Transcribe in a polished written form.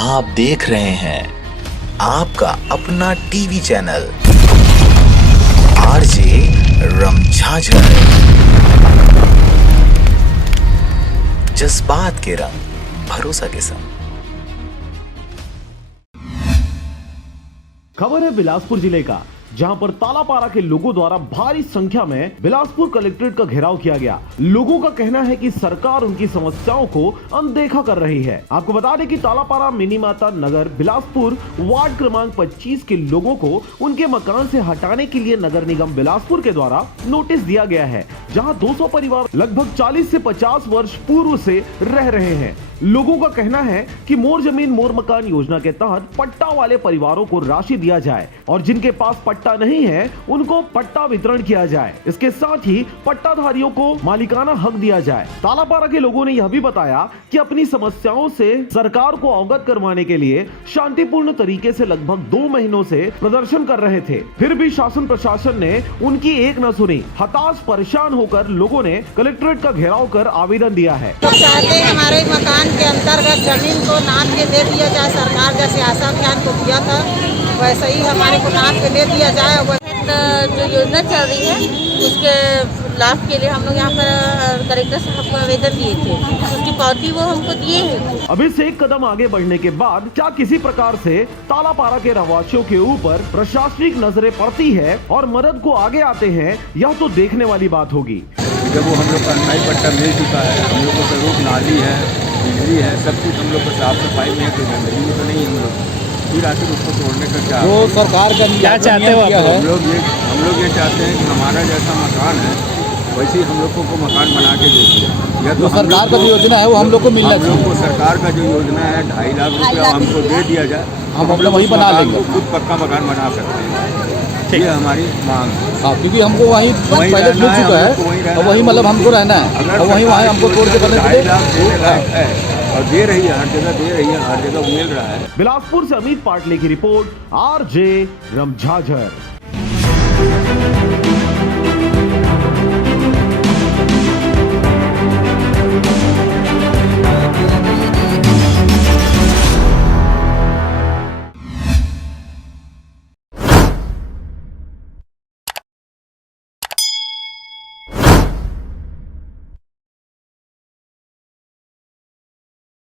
आप देख रहे हैं आपका अपना टीवी चैनल आरजे रमझाझर। जज्बात के रंग, भरोसा के संग। खबर है बिलासपुर जिले का, जहां पर तालापारा के लोगों द्वारा भारी संख्या में बिलासपुर कलेक्ट्रेट का घेराव किया गया। लोगों का कहना है कि सरकार उनकी समस्याओं को अनदेखा कर रही है। आपको बता दें कि तालापारा मिनी माता नगर बिलासपुर वार्ड क्रमांक 25 के लोगों को उनके मकान से हटाने के लिए नगर निगम बिलासपुर के द्वारा नोटिस दिया गया है, जहां 200 परिवार लगभग 40 से 50 वर्ष पूर्व से रह रहे हैं। लोगों का कहना है कि मोर जमीन मोर मकान योजना के तहत पट्टा वाले परिवारों को राशि दिया जाए और जिनके पास पट्टा नहीं है उनको पट्टा वितरण किया जाए। इसके साथ ही पट्टाधारियों को मालिकाना हक दिया जाए। तालापारा के लोगों ने यह भी बताया कि अपनी समस्याओं से सरकार को अवगत करवाने के लिए शांतिपूर्ण तरीके से लगभग 2 महीनों से प्रदर्शन कर रहे थे, फिर भी शासन प्रशासन ने उनकी एक न सुनी। हताश परेशान होकर लोगों ने कलेक्ट्रेट का घेराव कर आवेदन दिया है। हमारे मकान के अंतर्गत जमीन को नाप के दे दिया जाए। सरकार जैसे आशा अभियान को दिया था वैसे ही हमारे को नाप के दे दिया जाए। जो योजना चल रही है उसके लाभ के लिए हम लोग यहाँ पर कलेक्टर साहब को आवेदन दिए थे, उसकी कॉपी वो हमको दिए हैं। अभी से एक कदम आगे बढ़ने के बाद क्या किसी प्रकार से तालापारा के रहवासियों के ऊपर प्रशासनिक नजरें पड़ती है और मदद को आगे आते हैं, यह तो देखने वाली बात होगी। जब वो हम लोग का नई पट्टा मिल चुका है, हम लोग को तो रूप नाली है, बिजली है, सब कुछ हम लोग को साफ सफाई में है, तो गंदगी में तो नहीं हम लोग, फिर आखिर उसको तोड़ने का क्या जो सरकार का क्या चाहते हो? हम लोग ये चाहते हैं कि हमारा जैसा मकान है वैसे ही हम लोग को मकान बना के दे दिया। या तो सरकार का जो योजना है वो हम लोग को मिलना चाहिए। हम लोग को सरकार का जो योजना है 2.5 लाख रुपया हमको दे दिया जाए, हम लोग वही बना लेंगे, खुद पक्का मकान बना सकते हैं। ये हमारी मांग है। हाँ, क्योंकि हमको वहीं पहले मिल चुका है और वहीं मतलब हमको रहना है और वहीं हमको तोड़ के बने 2.5 लाख है और दे रही है, हर जगह दे रही है, हर जगह मिल रहा है। बिलासपुर से अमित पाटले की रिपोर्ट, आरजे रमझाझर।